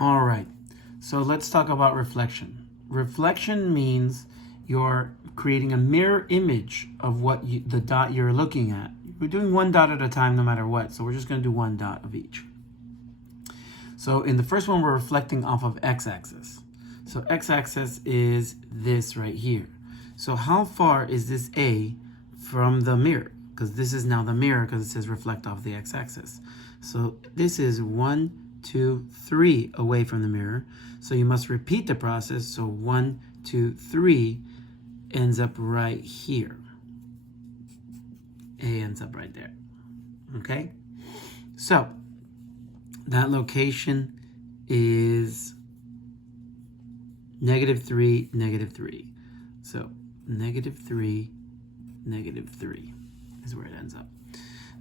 All right, so let's talk about reflection. Reflection means you're creating a mirror image of the dot you're looking at. We're doing one dot at a time no matter what, so we're just going to do one dot of each. So in the first one, we're reflecting off of x-axis. So x-axis is this right here. So how far is this A from the mirror? Because this is now the mirror because it says reflect off the x-axis. So this is 1, 2, 3 away from the mirror. So you must repeat the process. So 1, 2, 3 ends up right here. A ends up right there. Okay? So that location is -3, -3. So -3, -3 is where it ends up.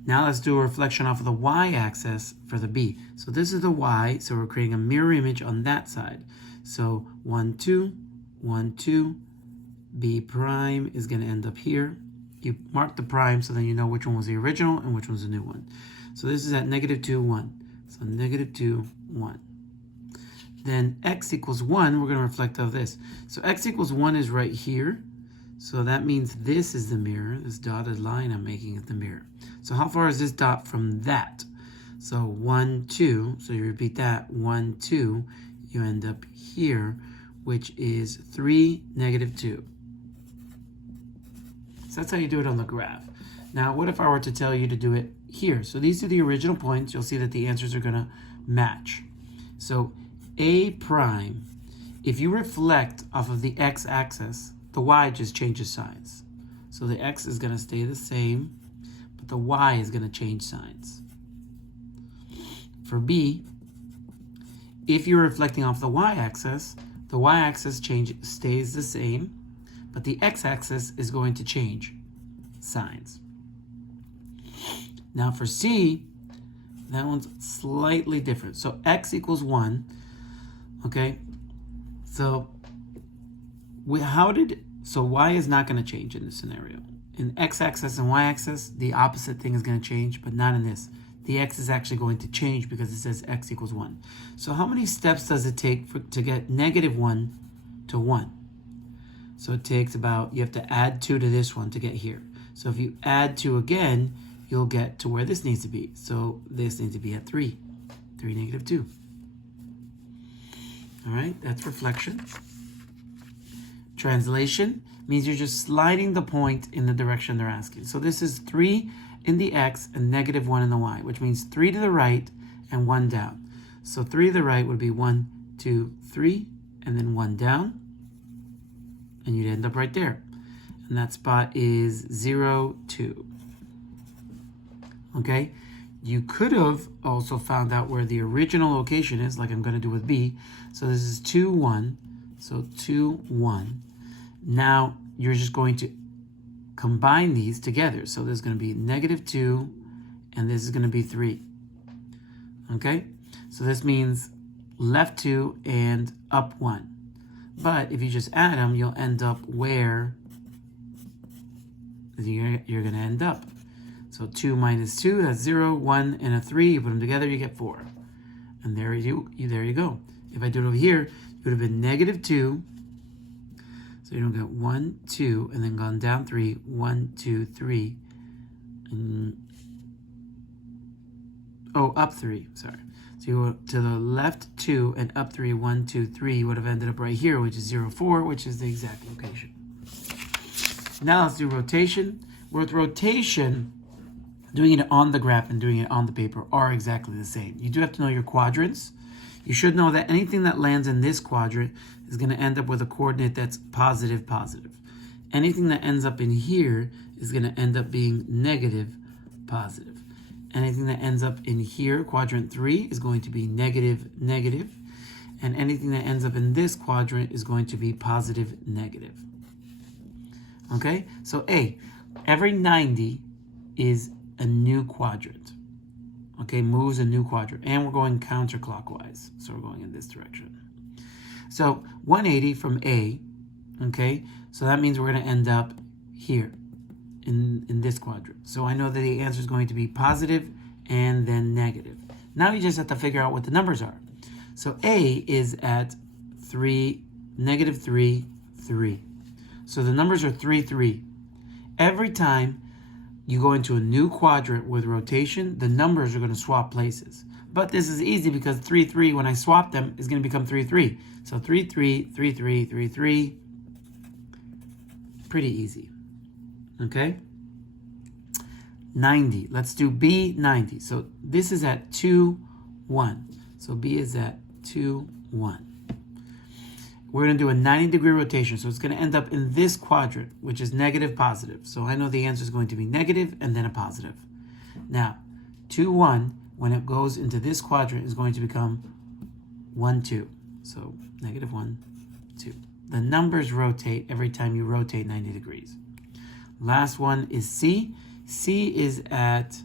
Now let's do a reflection off of the y-axis for the B. So this is the y, so we're creating a mirror image on that side. So 1, 2, 1, 2, B prime is going to end up here. You mark the prime so then you know which one was the original and which one's the new one. So this is at -2, 1. So -2, 1. Then x equals 1, we're going to reflect off this. So x equals 1 is right here. So that means this is the mirror. This dotted line I'm making is the mirror. So how far is this dot from that? So 1, 2. So you repeat that. 1, 2. You end up here, which is 3, -2. So that's how you do it on the graph. Now, what if I were to tell you to do it here? So these are the original points. You'll see that the answers are going to match. So A prime, if you reflect off of the x-axis, the y just changes signs. So the x is going to stay the same, but the y is going to change signs. For B, if you're reflecting off the y-axis stays the same, but the x-axis is going to change signs. Now for C, that one's slightly different. So x equals 1, okay? So y is not going to change in this scenario. In x-axis and y-axis, the opposite thing is going to change, but not in this. The x is actually going to change because it says x equals 1. So how many steps does it take to get -1 to 1? So it takes about, you have to add 2 to this one to get here. So if you add 2 again, you'll get to where this needs to be. So this needs to be at 3. 3, -2. All right, that's reflection. Translation means you're just sliding the point in the direction they're asking. So this is 3 in the x and -1 in the y, which means 3 to the right and 1 down. So 3 to the right would be 1, 2, 3, and then 1 down. And you'd end up right there. And that spot is 0, 2. Okay? You could have also found out where the original location is, like I'm going to do with B. So this is 2, 1. So 2, 1. Now you're just going to combine these together. So there's going to be -2, and this is going to be 3. Okay? So this means left 2 and up 1. But if you just add them, you'll end up where you're going to end up. So 2 minus 2, that's 0, 1, and a 3. You put them together, you get 4. And there you go. If I do it over here, it would have been -2. So you don't get 1, 2, and then gone down 3, 1, 2, 3. And, up 3, sorry. So you go to the left 2 and up 3, 1, 2, 3. You would have ended up right here, which is 0, 4, which is the exact location. Now let's do rotation. With rotation, doing it on the graph and doing it on the paper are exactly the same. You do have to know your quadrants. You should know that anything that lands in this quadrant is going to end up with a coordinate that's positive, positive. Anything that ends up in here is going to end up being negative, positive. Anything that ends up in here, quadrant 3, is going to be negative, negative. And anything that ends up in this quadrant is going to be positive, negative. Okay? So A, every 90 is a new quadrant. Okay, moves a new quadrant. And we're going counterclockwise. So we're going in this direction. So 180 from A, okay? So that means we're going to end up here in this quadrant. So I know that the answer is going to be positive and then negative. Now you just have to figure out what the numbers are. So A is at 3, negative 3, 3. So the numbers are 3, 3. Every time you go into a new quadrant with rotation, the numbers are going to swap places. But this is easy because 3, 3, when I swap them, is going to become 3, 3. So 3, 3, 3, 3, 3, 3. Pretty easy. Okay? 90. Let's do B, 90. So this is at 2, 1. So B is at 2, 1. We're going to do a 90-degree rotation. So it's going to end up in this quadrant, which is negative, positive. So I know the answer is going to be negative and then a positive. Now, 2, 1, when it goes into this quadrant, is going to become 1, 2. So negative 1, 2. The numbers rotate every time you rotate 90 degrees. Last one is C. C is at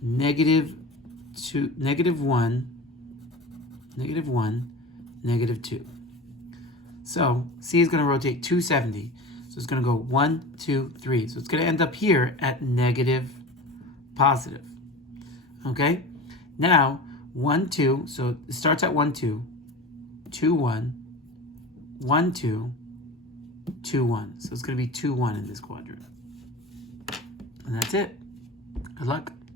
negative 2, negative 1, negative 1, negative 2. So C is going to rotate 270. So it's going to go 1, 2, 3. So it's going to end up here at negative, positive. Okay? Now, 1, 2. So it starts at 1, 2. 2, 1. 1, 2. 2, 1. So it's going to be 2, 1 in this quadrant. And that's it. Good luck.